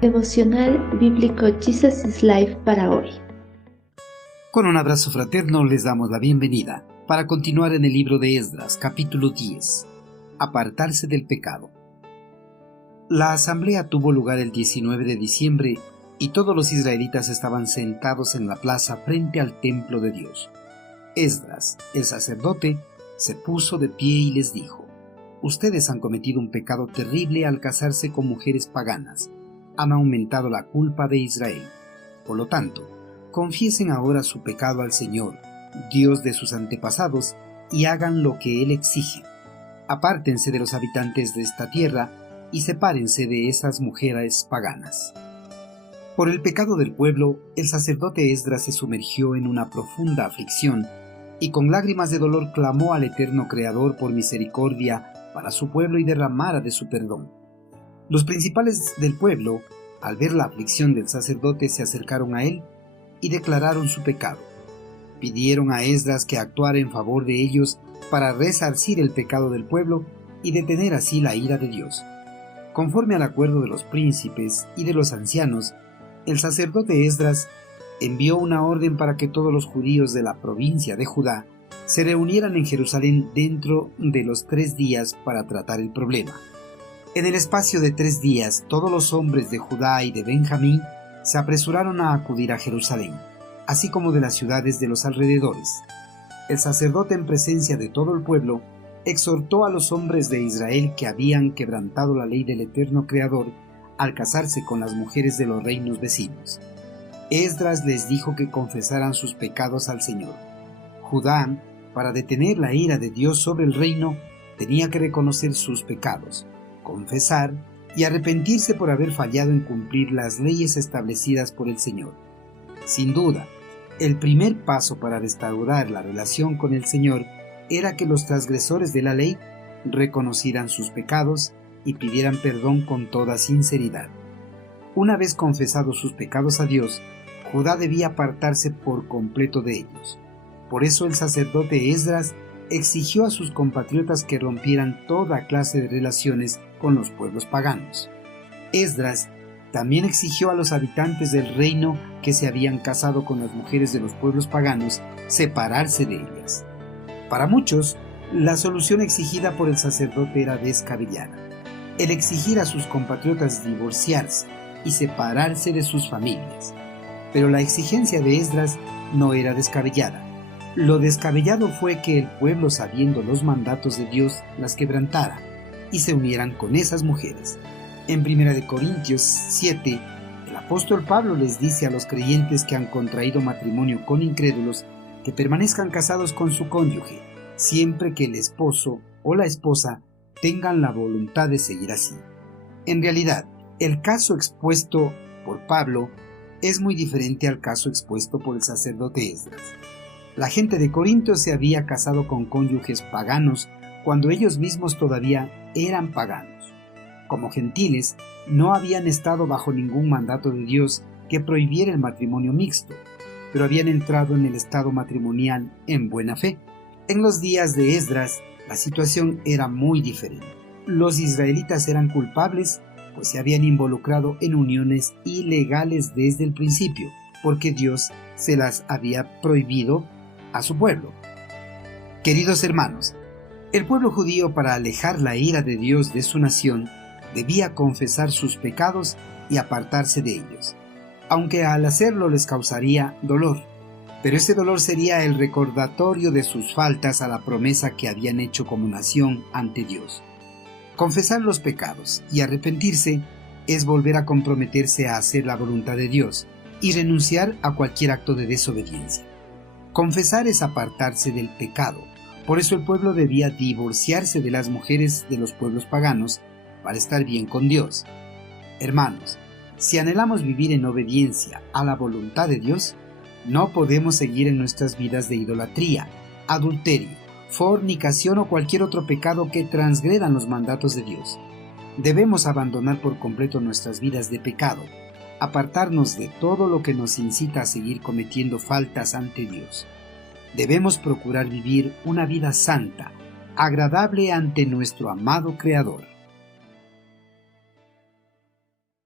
Devocional bíblico Jesus is Life para hoy. Con un abrazo fraterno les damos la bienvenida para continuar en el libro de Esdras, capítulo 10. Apartarse del pecado. La asamblea tuvo lugar el 19 de diciembre y todos los israelitas estaban sentados en la plaza frente al templo de Dios. Esdras, el sacerdote, se puso de pie y les dijo: Ustedes han cometido un pecado terrible al casarse con mujeres paganas. Han aumentado la culpa de Israel. Por lo tanto, confiesen ahora su pecado al Señor, Dios de sus antepasados, y hagan lo que Él exige. Apártense de los habitantes de esta tierra y sepárense de esas mujeres paganas. Por el pecado del pueblo, el sacerdote Esdras se sumergió en una profunda aflicción y con lágrimas de dolor clamó al eterno Creador por misericordia para su pueblo y derramara de su perdón. Los principales del pueblo, al ver la aflicción del sacerdote, se acercaron a él y declararon su pecado. Pidieron a Esdras que actuara en favor de ellos para resarcir el pecado del pueblo y detener así la ira de Dios. Conforme al acuerdo de los príncipes y de los ancianos, el sacerdote Esdras envió una orden para que todos los judíos de la provincia de Judá se reunieran en Jerusalén dentro de los 3 días para tratar el problema. En el espacio de 3 días, todos los hombres de Judá y de Benjamín se apresuraron a acudir a Jerusalén, así como de las ciudades de los alrededores. El sacerdote, en presencia de todo el pueblo, exhortó a los hombres de Israel que habían quebrantado la ley del eterno Creador al casarse con las mujeres de los reinos vecinos. Esdras les dijo que confesaran sus pecados al Señor. Judá, para detener la ira de Dios sobre el reino, tenía que reconocer sus pecados, confesar y arrepentirse por haber fallado en cumplir las leyes establecidas por el Señor. Sin duda, el primer paso para restaurar la relación con el Señor era que los transgresores de la ley reconocieran sus pecados y pidieran perdón con toda sinceridad. Una vez confesados sus pecados a Dios, Judá debía apartarse por completo de ellos. Por eso el sacerdote Esdras exigió a sus compatriotas que rompieran toda clase de relaciones con los pueblos paganos. Esdras también exigió a los habitantes del reino que se habían casado con las mujeres de los pueblos paganos separarse de ellas. Para muchos, la solución exigida por el sacerdote era descabellada. El exigir a sus compatriotas divorciarse y separarse de sus familias. Pero la exigencia de Esdras no era descabellada. Lo descabellado fue que el pueblo, sabiendo los mandatos de Dios, las quebrantara y se unieran con esas mujeres. En 1 Corintios 7, el apóstol Pablo les dice a los creyentes que han contraído matrimonio con incrédulos que permanezcan casados con su cónyuge, siempre que el esposo o la esposa tengan la voluntad de seguir así. En realidad, el caso expuesto por Pablo es muy diferente al caso expuesto por el sacerdote Esdras. La gente de Corinto se había casado con cónyuges paganos cuando ellos mismos todavía eran paganos. Como gentiles, no habían estado bajo ningún mandato de Dios que prohibiera el matrimonio mixto, pero habían entrado en el estado matrimonial en buena fe. En los días de Esdras, la situación era muy diferente. Los israelitas eran culpables, pues se habían involucrado en uniones ilegales desde el principio, porque Dios se las había prohibido a su pueblo. Queridos hermanos, el pueblo judío, para alejar la ira de Dios de su nación, debía confesar sus pecados y apartarse de ellos, aunque al hacerlo les causaría dolor, pero ese dolor sería el recordatorio de sus faltas a la promesa que habían hecho como nación ante Dios. Confesar los pecados y arrepentirse es volver a comprometerse a hacer la voluntad de Dios y renunciar a cualquier acto de desobediencia. Confesar es apartarse del pecado. Por eso el pueblo debía divorciarse de las mujeres de los pueblos paganos para estar bien con Dios. Hermanos, si anhelamos vivir en obediencia a la voluntad de Dios, no podemos seguir en nuestras vidas de idolatría, adulterio, fornicación o cualquier otro pecado que transgredan los mandatos de Dios. Debemos abandonar por completo nuestras vidas de pecado, apartarnos de todo lo que nos incita a seguir cometiendo faltas ante Dios. Debemos procurar vivir una vida santa, agradable ante nuestro amado Creador.